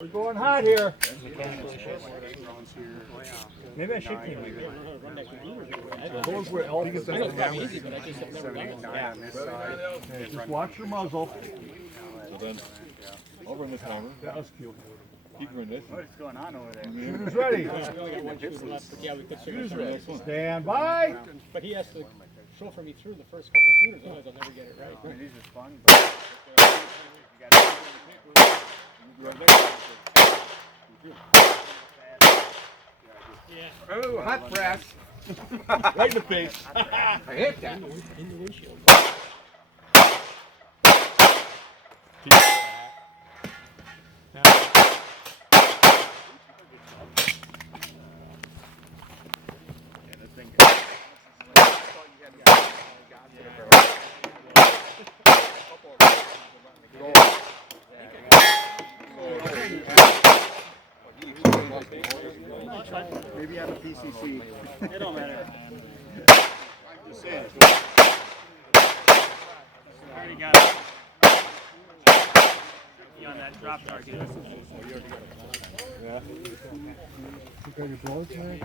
We're going hot here. Maybe I should clean my gun. Those were all because I got easy, but I just have never done it. Just watch your muzzle. So then, over in this hammer. That was cute. Keep doing this. What's going on over there? Shooter's ready. Shooter's ready. Stand by. But he has to chauffeur me through the first couple of shooters, otherwise I'll never get it right. I mean, these are fun, but you got Oh, hot press. Right in the face. I hit that. In the windshield. maybe have a PCC. It don't matter. Just saying. I already got it. On that drop target. Yeah. You got your bullets, man?